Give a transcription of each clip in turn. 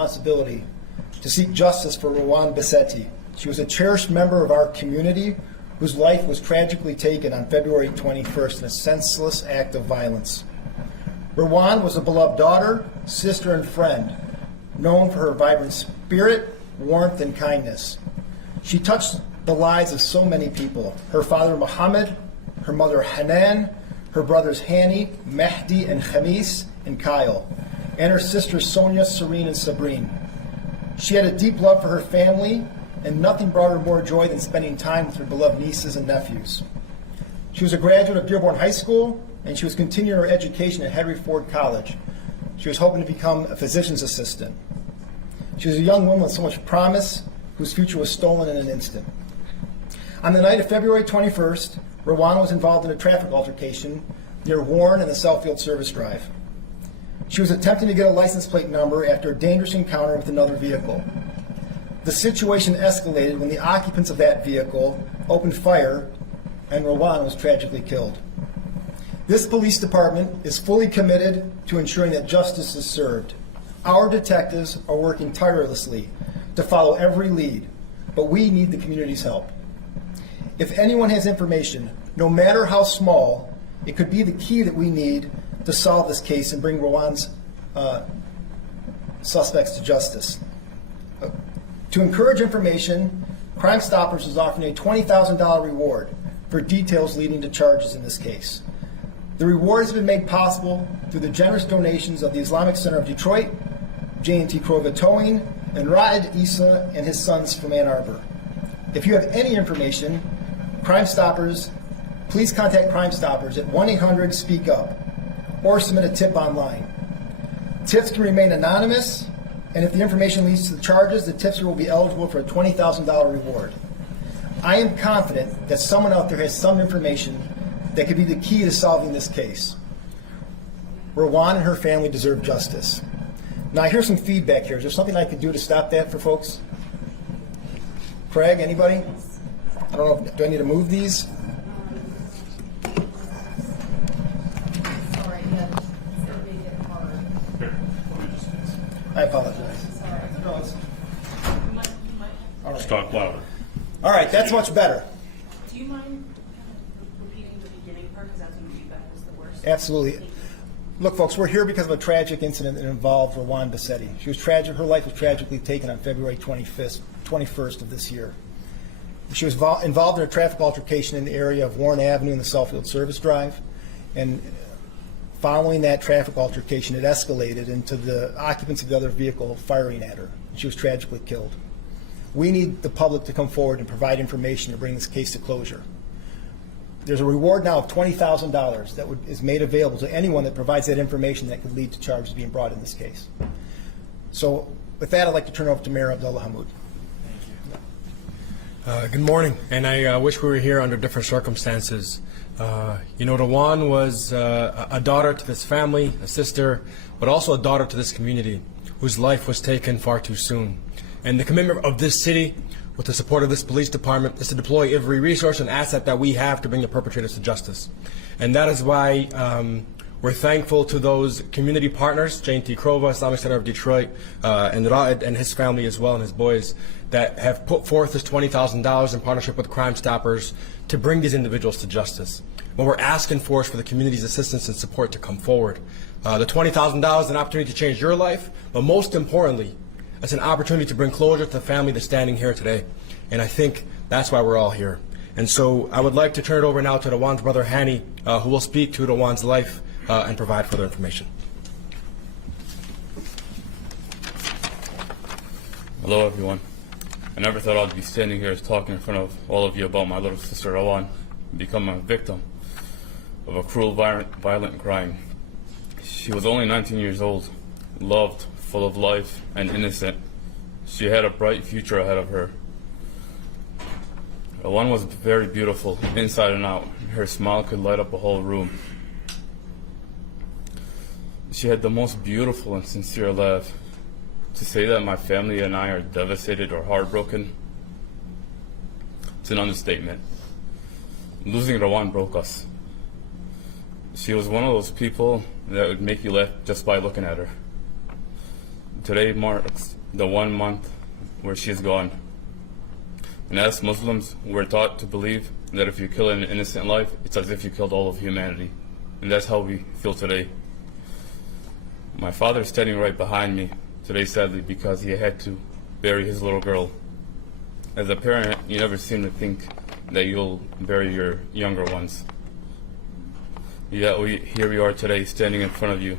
responsibility to seek justice for Rawan Baseti. She was a cherished member of our community whose life was tragically taken on February 21st in a senseless act of violence. Rawan was a beloved daughter, sister, and friend, known for her vibrant spirit, warmth, and kindness. She touched the lives of so many people. Her father, Muhammad, her mother, Hanan, her brothers, Hani, Mehdi, and Khamis, and Kyle, and her sisters, Sonia, Serene, and Sabrine. She had a deep love for her family, and nothing brought her more joy than spending time with her beloved nieces and nephews. She was a graduate of Dearborn High School, and she was continuing her education at Henry Ford College. She was hoping to become a physician's assistant. She was a young woman with so much promise, whose future was stolen in an instant. On the night of February 21st, Rawan was involved in a traffic altercation near Warren and the Southfield Service Drive. She was attempting to get a license plate number after a dangerous encounter with another vehicle. The situation escalated when the occupants of that vehicle opened fire and Rawan was tragically killed. This police department is fully committed to ensuring that justice is served. Our detectives are working tirelessly to follow every lead, but we need the community's help. If anyone has information, no matter how small, it could be the key that we need to solve this case and bring Rawan's suspects to justice. To encourage information, Crime Stoppers is offering a $20,000 reward for details leading to charges in this case. The reward has been made possible through the generous donations of the Islamic Center of Detroit, J&T Crova Towing, and Raed Issa and his sons from Ann Arbor. If you have any information, Crime Stoppers, please contact Crime Stoppers at 1-800-SPEAK-UP or submit a tip online. Tips can remain anonymous, and if the information leads to the charges, the tipster will be eligible for a $20,000 reward. I am confident that someone out there has some information that could be the key to solving this case. Rawan and her family deserve justice. Now, I hear some feedback here. Is there something I could do to stop that for folks? Craig, anybody? I don't know, do I need to move these? Sorry, yeah, it's going to be getting hard. I apologize. Sorry. No, it's, all Just right. talk louder. All right, that's much better. Do you mind kind of repeating the beginning part, because that's when feedback was the worst? Absolutely. Look, folks, we're here because of a tragic incident that involved Rawan Baseti. She was tragic. Her life was tragically taken on February 21st of this year. She was involved in a traffic altercation in the area of Warren Avenue and the Southfield Service Drive. And following that traffic altercation, it escalated into the occupants of the other vehicle firing at her. She was tragically killed. We need the public to come forward and provide information to bring this case to closure. There's a reward now of $20,000 that is made available to anyone that provides that information that could lead to charges being brought in this case. So with that, I'd like to turn it over to Mayor Abdullah Hammoud. Good morning, and I wish we were here under different circumstances. Rawan was a daughter to this family, a sister, but also a daughter to this community whose life was taken far too soon. And the commitment of this city, with the support of this police department, is to deploy every resource and asset that we have to bring the perpetrators to justice. And that is why we're thankful to those community partners, J&T Crova, Islamic Center of Detroit, and Raed and his family as well, and his boys, that have put forth this $20,000 in partnership with Crime Stoppers to bring these individuals to justice. What we're asking for is for the community's assistance and support to come forward. The $20,000 is an opportunity to change your life, but most importantly, it's an opportunity to bring closure to the family that's standing here today. And I think that's why we're all here. And so I would like to turn it over now to Rawan's brother, Hani, who will speak to Rawan's life and provide further information. Hello, everyone. I never thought I'd be standing here talking in front of all of you about my little sister, Rawan, become a victim of a cruel, violent crime. She was only 19 years old, loved, full of life, and innocent. She had a bright future ahead of her. Rawan was very beautiful, inside and out. Her smile could light up a whole room. She had the most beautiful and sincere laugh. To say that my family and I are devastated or heartbroken, it's an understatement. Losing Rawan broke us. She was one of those people that would make you laugh just by looking at her. Today marks the 1 month where she's gone. And as Muslims, we're taught to believe that if you kill an innocent life, it's as if you killed all of humanity. And that's how we feel today. My father's standing right behind me today, sadly, because he had to bury his little girl. As a parent, you never seem to think that you'll bury your younger ones. Yet here we are today, standing in front of you,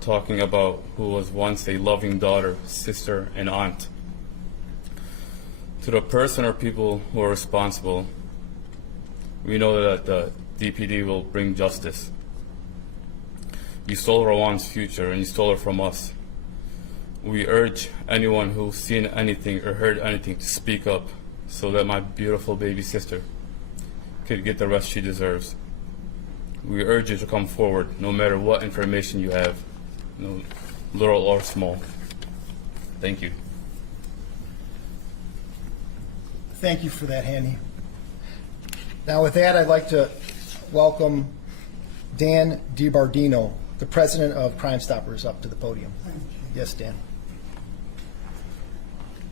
talking about who was once a loving daughter, sister, and aunt. To the person or people who are responsible, we know that the DPD will bring justice. You stole Rawan's future, and you stole it from us. We urge anyone who's seen anything or heard anything to speak up so that my beautiful baby sister could get the rest she deserves. We urge you to come forward, no matter what information you have, little or small. Thank you. Thank you for that, Hanny. Now with that, I'd like to welcome Dan DiBardino, the president of Crime Stoppers, up to the podium. Yes, Dan.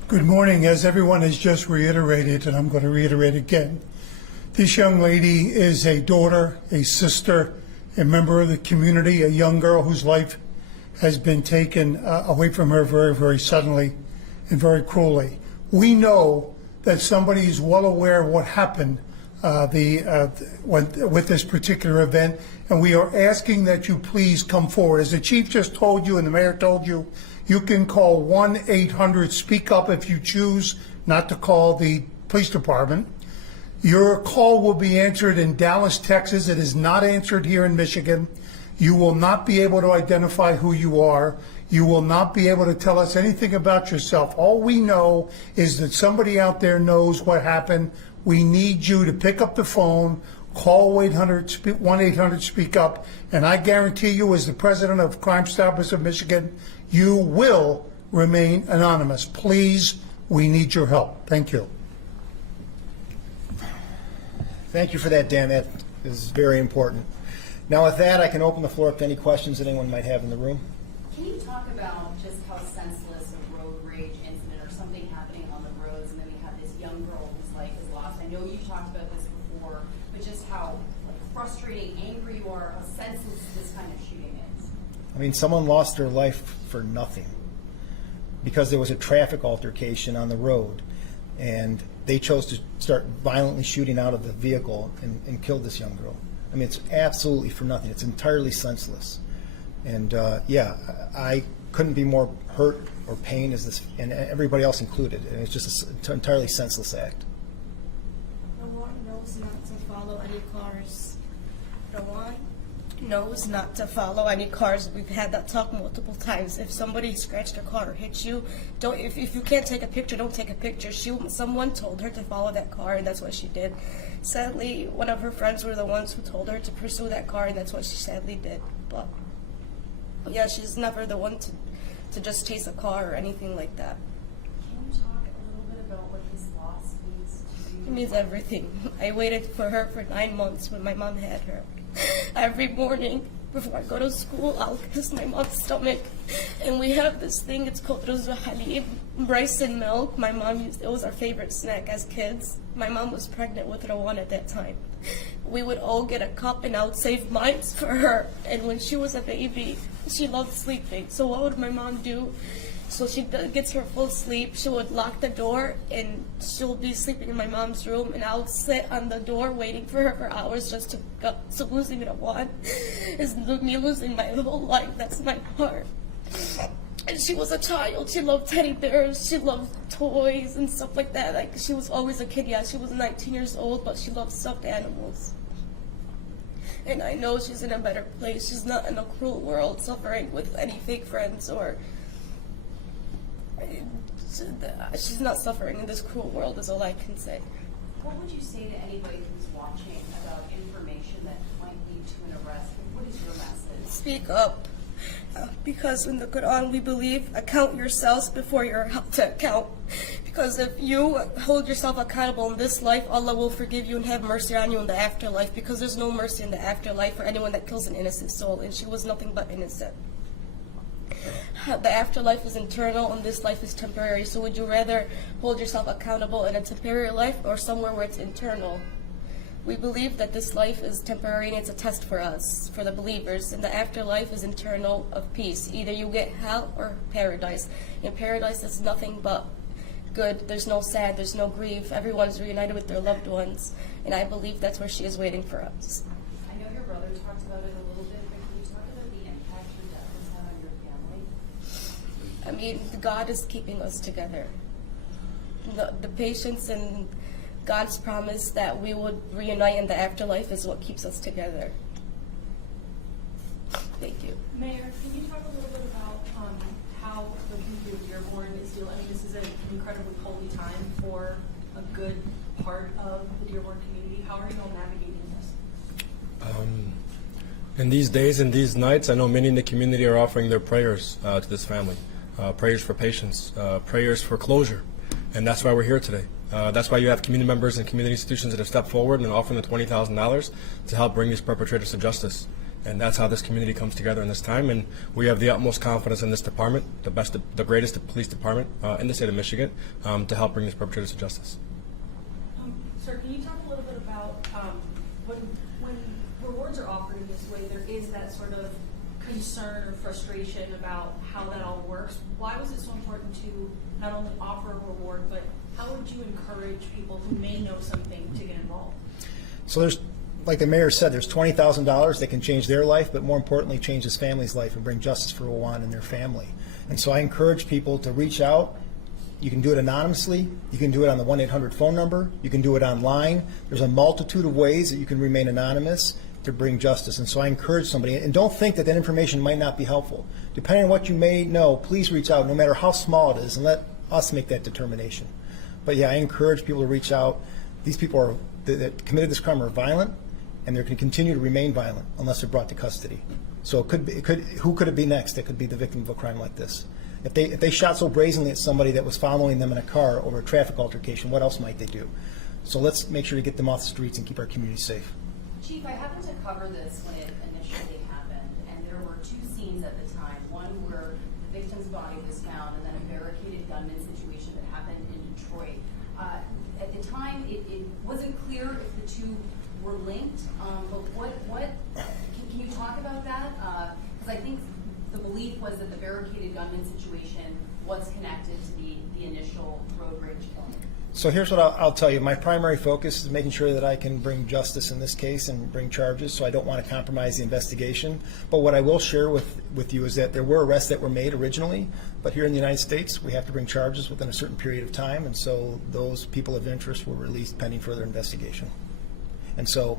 Good morning. As everyone has just reiterated, and I'm going to reiterate again, this young lady is a daughter, a sister, a member of the community, a young girl whose life has been taken away from her very, very suddenly and very cruelly. We know that somebody is well aware of what happened with this particular event, and we are asking that you please come forward. As the chief just told you and the mayor told you, you can call 1-800-SPEAK-UP if you choose not to call the police department. Your call will be answered in Dallas, Texas. It is not answered here in Michigan. You will not be able to identify who you are. You will not be able to tell us anything about yourself. All we know is that somebody out there knows what happened. We need you to pick up the phone, call 1-800-SPEAK-UP, and I guarantee you, as the president of Crime Stoppers of Michigan, you will remain anonymous. Please, we need your help. Thank you. Thank you for that, Dan. That is very important. Now with that, I can open the floor up to any questions that anyone might have in the room. Can you talk about just how senseless a road rage incident or something happening on the roads, and then we have this young girl whose life is lost? I know you talked about this before, but just how frustrating, angry you are, how senseless this kind of shooting is. I mean, someone lost their life for nothing because there was a traffic altercation on the road, and they chose to start violently shooting out of the vehicle and killed this young girl. I mean, it's absolutely for nothing. It's entirely senseless. And yeah, I couldn't be more hurt or pained as this, and everybody else included. And it's just an entirely senseless act. Rawan knows not to follow any cars. Rawan knows not to follow any cars. We've had that talk multiple times. If somebody scratched her car or hit you, don't. If you can't take a picture, don't take a picture. Someone told her to follow that car, and that's what she did. Sadly, one of her friends were the ones who told her to pursue that car, and that's what she sadly did. But yeah, she's never the one to just chase a car or anything like that. Can you talk a little bit about what this loss means to you? It means everything. I waited for her for 9 months when my mom had her. Every morning before I go to school, I'll kiss my mom's stomach. And we have this thing, it's called Ruzwa Halib, rice and milk. My mom used, it was our favorite snack as kids. My mom was pregnant with Rawan at that time. We would all get a cup and I would save mine for her. And when she was a baby, she loved sleeping. So what would my mom do? So she gets her full sleep. She would lock the door and she'll be sleeping in my mom's room, and I'll sit on the door waiting for her for hours just to go. So losing Rawan is me losing my whole life. That's my heart. And she was a child. She loved teddy bears. She loved toys and stuff like that. Like, she was always a kid. Yeah, she was 19 years old, but she loved stuffed animals. And I know she's in a better place. She's not in a cruel world suffering with any fake friends, or she's not suffering in this cruel world is all I can say. What would you say to anybody who's watching about information that might lead to an arrest? What is your message? Speak up. Because in the Quran we believe, account yourselves before you're held to account. Because if you hold yourself accountable in this life, Allah will forgive you and have mercy on you in the afterlife, because there's no mercy in the afterlife for anyone that kills an innocent soul, and she was nothing but innocent. The afterlife is eternal and this life is temporary. So would you rather hold yourself accountable in a temporary life or somewhere where it's eternal? We believe that this life is temporary and it's a test for us, for the believers, and the afterlife is eternal of peace. Either you get hell or paradise. In paradise, there's nothing but good. There's no sad, there's no grief. Everyone's reunited with their loved ones, and I believe that's where she is waiting for us. I know your brother talked about it a little bit, but can you talk about the impact your death has had on your family? I mean, God is keeping us together. The patience and God's promise that we would reunite in the afterlife is what keeps us together. Thank you. Mayor, can you talk a little bit about how the community of Dearborn is dealing? I mean, this is an incredibly holy time for a good part of the Dearborn community. How are you all navigating this? In these days and these nights, I know many in the community are offering their prayers to this family, prayers for patience, prayers for closure, and that's why we're here today. That's why you have community members and community institutions that have stepped forward and offering the $20,000 to help bring these perpetrators to justice. And that's how this community comes together in this time. And we have the utmost confidence in this department, the greatest police department in the state of Michigan, to help bring these perpetrators to justice. Sir, can you talk a little bit about when rewards are offered in this way, there is that sort of concern or frustration about how that all works. Why was it so important to not only offer a reward, but how would you encourage people who may know something to get involved? So there's, like the mayor said, there's $20,000 that can change their life, but more importantly, change his family's life and bring justice for Rawan and their family. And so I encourage people to reach out. You can do it anonymously. You can do it on the 1-800 phone number. You can do it online. There's a multitude of ways that you can remain anonymous to bring justice. And so I encourage somebody, and don't think that that information might not be helpful. Depending on what you may know, please reach out, no matter how small it is, and let us make that determination. But yeah, I encourage people to reach out. These people that committed this crime are violent, and they're going to continue to remain violent unless they're brought to custody. So who could it be next that could be the victim of a crime like this? If they shot so brazenly at somebody that was following them in a car over a traffic altercation, what else might they do? So let's make sure to get them off the streets and keep our community safe. Chief, I happened to cover this when it initially happened, and there were two scenes at the time. One where the victim's body was found, and then a barricaded gunman situation that happened in Detroit. At the time, it wasn't clear if the two were linked, but can you talk about that? Because I think the belief was that the barricaded gunman situation was connected to the initial road rage killing. So here's what I'll tell you. My primary focus is making sure that I can bring justice in this case and bring charges, so I don't want to compromise the investigation. But what I will share with you is that there were arrests that were made originally, but here in the United States, we have to bring charges within a certain period of time, and so those people of interest were released pending further investigation. And so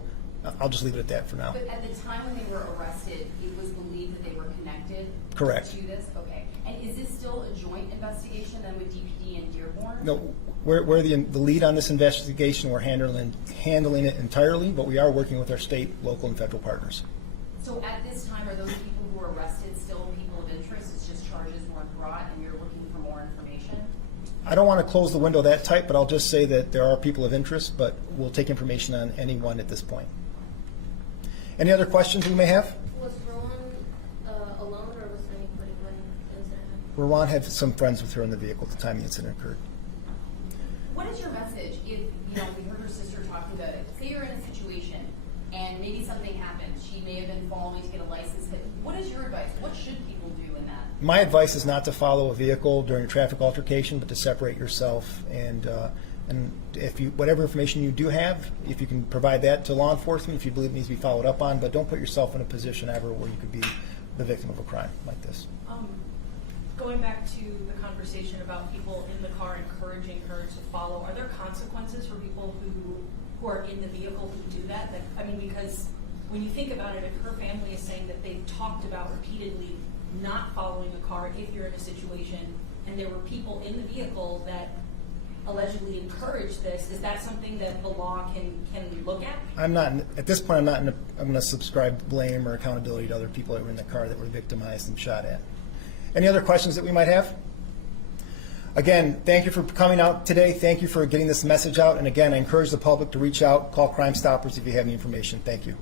I'll just leave it at that for now. But at the time when they were arrested, it was believed that they were connected Correct. to this? Okay. And is this still a joint investigation then with DPD and Dearborn? No, we're the lead on this investigation. We're handling it entirely, but we are working with our state, local, and federal partners. So at this time, are those people who were arrested still people of interest? It's just charges weren't brought and you're looking for more information? I don't want to close the window that tight, but I'll just say that there are people of interest, but we'll take information on anyone at this point. Any other questions we may have? Was Rawan alone, or was there anybody when the incident happened? Rawan had some friends with her in the vehicle at the time the incident occurred. What is your message if, we heard her sister talking about it. Say you're in a situation and maybe something happened. She may have been following to get a license. What is your advice? What should people do in that? My advice is not to follow a vehicle during a traffic altercation, but to separate yourself. And if whatever information you do have, if you can provide that to law enforcement, if you believe it needs to be followed up on, but don't put yourself in a position ever where you could be the victim of a crime like this. Going back to the conversation about people in the car encouraging her to follow, are there consequences for people who are in the vehicle who do that? Because when you think about it, if her family is saying that they've talked about repeatedly not following a car if you're in a situation, and there were people in the vehicle that allegedly encouraged this, is that something that the law can look at? I'm not, at this point, I'm going to subscribe blame or accountability to other people that were in the car that were victimized and shot at. Any other questions that we might have? Again, thank you for coming out today. Thank you for getting this message out. And again, I encourage the public to reach out, call Crime Stoppers if you have any information. Thank you.